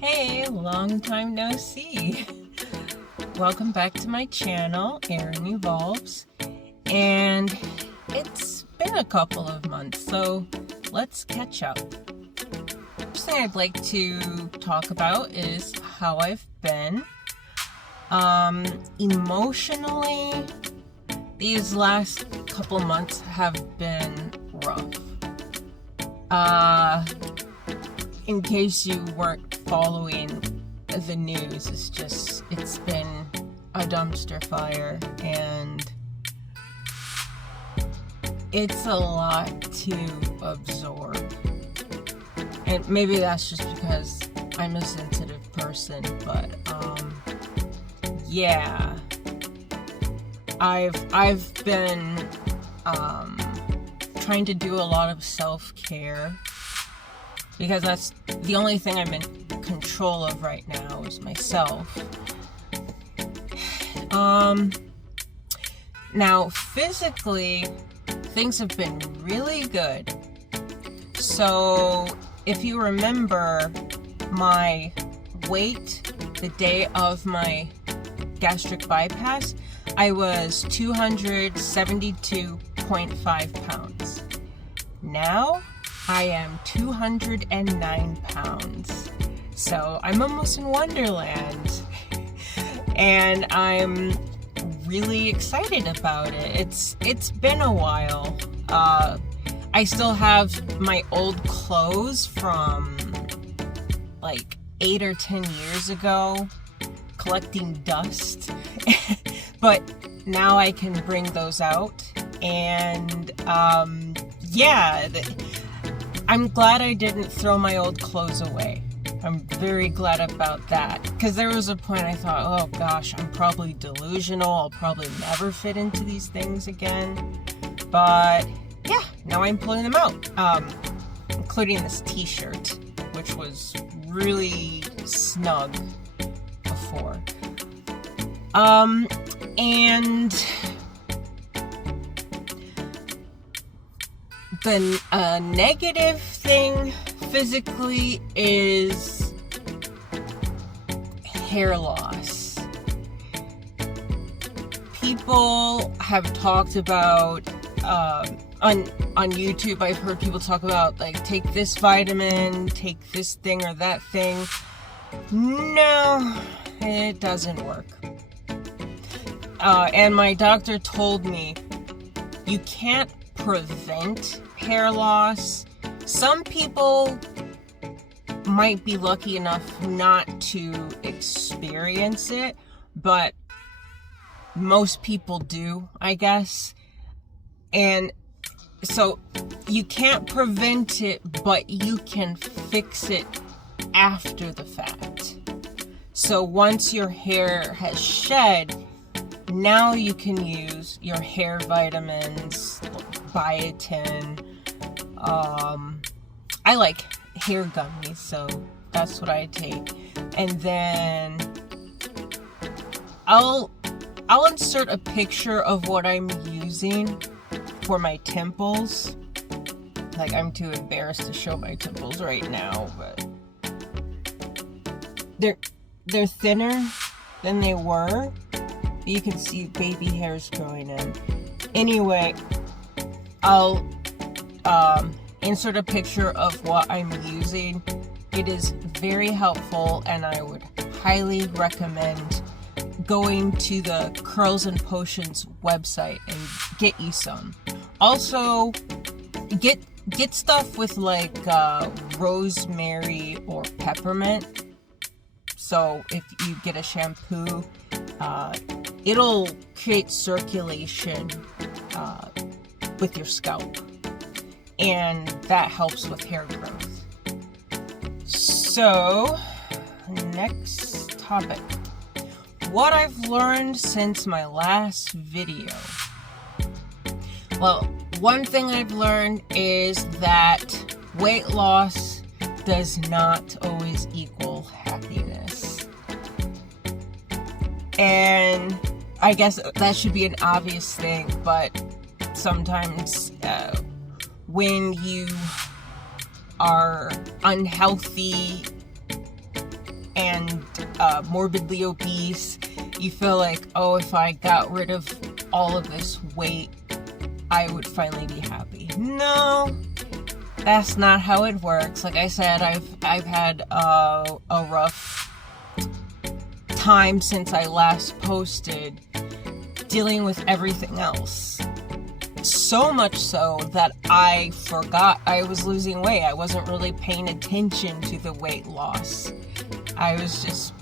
Hey, long time no see. Welcome back to my channel, Erin Evolves. And it's been a couple of months, so let's catch up. First thing I'd like to talk about is how I've been. Emotionally, these last couple months have been rough. In case you weren't following the news, it's been a dumpster fire, and it's a lot to absorb. And maybe that's just because I'm a sensitive person, but yeah, I've been trying to do a lot of self-care, because that's the only thing I'm in control of right now is myself. Now physically, things have been really good. So if you remember my weight the day of my gastric bypass, I was 272.5 pounds. Now I am 209 pounds. So I'm almost in Wonderland. And I'm really excited about it. It's been a while. I still have my old clothes from like 8 or 10 years ago, collecting dust. But now I can bring those out. And yeah, I'm glad I didn't throw my old clothes away. I'm very glad about that, because there was a point I thought, oh gosh, I'm probably delusional, I'll probably never fit into these things again. But yeah, now I'm pulling them out, including this t-shirt, which was really snug before. And the negative thing physically is hair loss. People have talked about, on YouTube, I've heard people talk about, like, take this vitamin, take this thing or that thing. No, it doesn't work. And my doctor told me you can't prevent hair loss. Some people might be lucky enough not to experience it, but most people do, I guess. And so you can't prevent it, but you can fix it after the fact. So once your hair has shed, now you can use your hair vitamins, biotin. I like hair gummies, so that's what I take. And then I'll insert a picture of what I'm using for my temples. Like, I'm too embarrassed to show my temples right now, but they're thinner than they were. You can see baby hairs growing in. Anyway, I'll insert a picture of what I'm using. It is very helpful, and I would highly recommend going to the Curls and Potions website and get you some. Also, get stuff with like rosemary or peppermint. So if you get a shampoo, it'll create circulation with your scalp, and that helps with hair growth. So, next topic. What I've learned since my last video. Well, one thing I've learned is that weight loss does not always equal happiness. And I guess that should be an obvious thing, but sometimes when you are unhealthy and morbidly obese. You feel like, oh, if I got rid of all of this weight, I would finally be happy. No, that's not how it works. Like I said, I've had a rough time since I last posted, dealing with everything else. So much so that I forgot I was losing weight. I wasn't really paying attention to the weight loss. I was just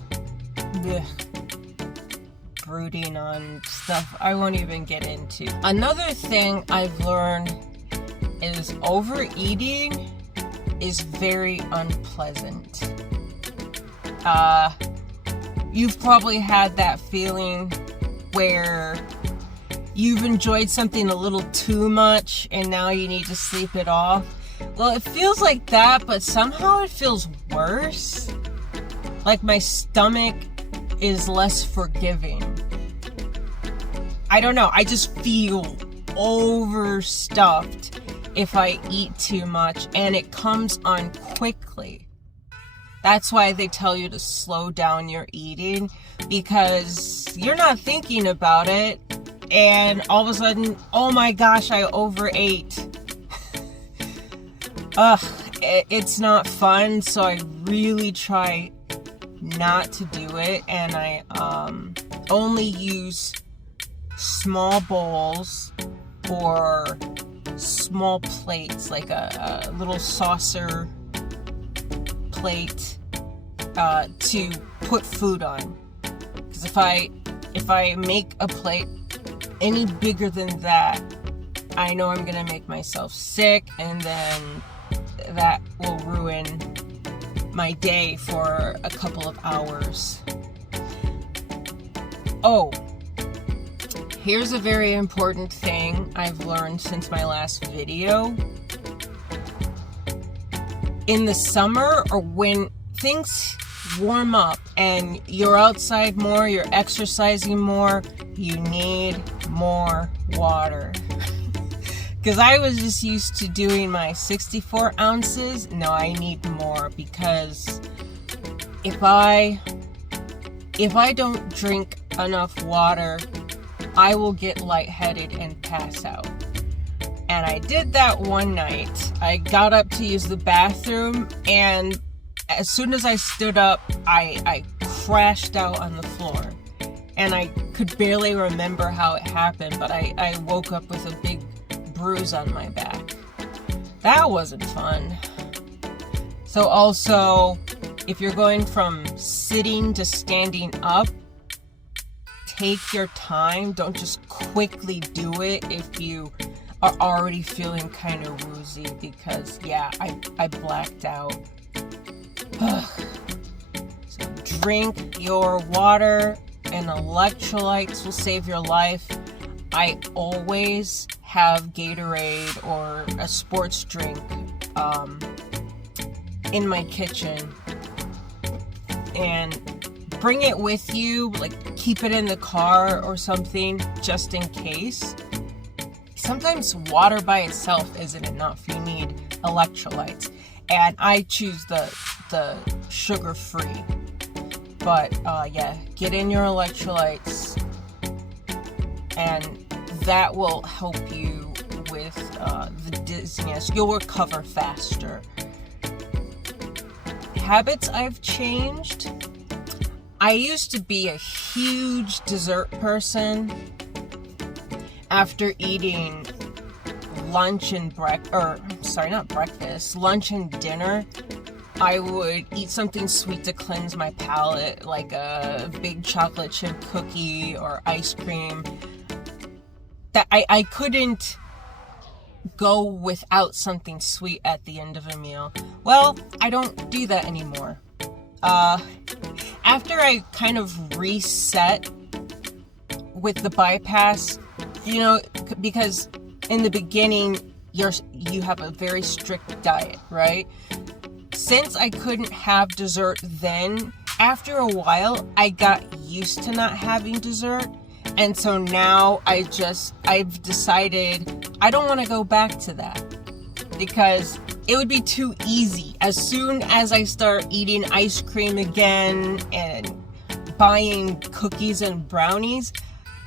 brooding on stuff I won't even get into. Another thing I've learned is overeating is very unpleasant. You've probably had that feeling where you've enjoyed something a little too much and now you need to sleep it off. Well, it feels like that, but somehow it feels worse. Like my stomach is less forgiving. I don't know. I just feel overstuffed if I eat too much, and it comes on quickly. That's why they tell you to slow down your eating, because you're not thinking about it, and all of a sudden, oh my gosh, I overate. It's not fun, so I really try not to do it, and I only use small bowls or small plates, like a little saucer plate to put food on. Because if I make a plate any bigger than that, I know I'm gonna make myself sick, and then that will ruin my day for a couple of hours. Oh, here's a very important thing I've learned since my last video. In the summer, or when things warm up and you're outside more, you're exercising more, you need more water. Because I was just used to doing my 64 ounces. No, I need more, because if I don't drink enough water, I will get lightheaded and pass out. And I did that one night. I got up to use the bathroom, and as soon as I stood up, I crashed out on the floor. And I could barely remember how it happened, but I woke up with a big bruise on my back. That wasn't fun. So also, if you're going from sitting to standing up, take your time. Don't just quickly do it if you are already feeling kind of woozy, because yeah, I blacked out. So drink your water, and electrolytes will save your life. I always have Gatorade or a sports drink in my kitchen, and bring it with you, like keep it in the car or something, just in case. Sometimes water by itself isn't enough. You need electrolytes, and I choose the sugar-free. But yeah, get in your electrolytes, and that will help you with the dizziness. You'll recover faster. Habits I've changed. I used to be a huge dessert person. After eating lunch and lunch and dinner, I would eat something sweet to cleanse my palate, like a big chocolate chip cookie or ice cream. That I couldn't go without something sweet at the end of a meal. Well, I don't do that anymore. After I kind of reset with the bypass, you know, because in the beginning you have a very strict diet, right? Since I couldn't have dessert then, after a while I got used to not having dessert, and so now I've decided I don't want to go back to that, because it would be too easy. As soon as I start eating ice cream again and buying cookies and brownies,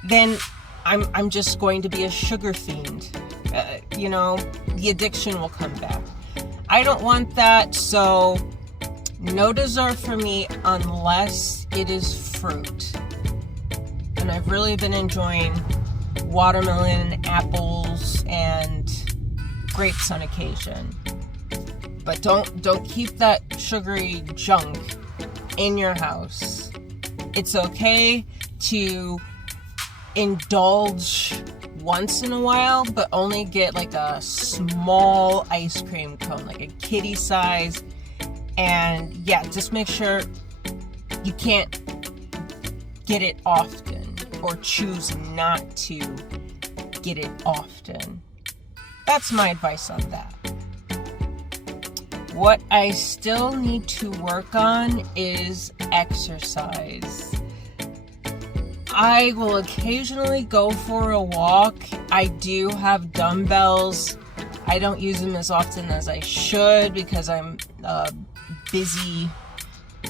then I'm just going to be a sugar fiend. The addiction will come back. I don't want that, so no dessert for me unless it is fruit. And I've really been enjoying watermelon, apples, and grapes on occasion. But don't keep that sugary junk in your house. It's okay to indulge once in a while, but only get like a small ice cream cone, like a kitty size. And yeah, just make sure you can't get it often, or choose not to get it often. That's my advice on that. What I still need to work on is exercise. I will occasionally go for a walk. I do have dumbbells. I don't use them as often as I should because I'm busy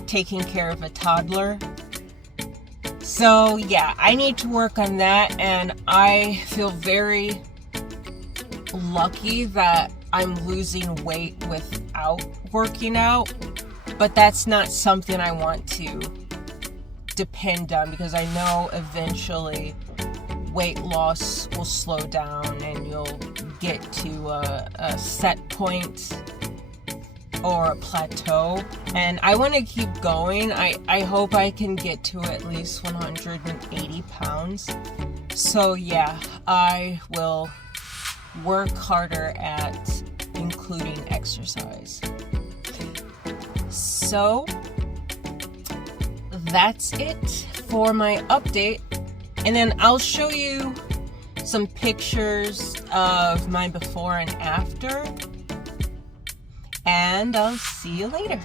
taking care of a toddler. So yeah, I need to work on that, and I feel very lucky that I'm losing weight without working out, but that's not something I want to depend on, because I know eventually weight loss will slow down and you'll get to a set point or a plateau, and I want to keep going. I hope I can get to at least 180 pounds. So yeah, I will work harder at including exercise. So that's it for my update, and then I'll show you some pictures of my before and after, and I'll see you later.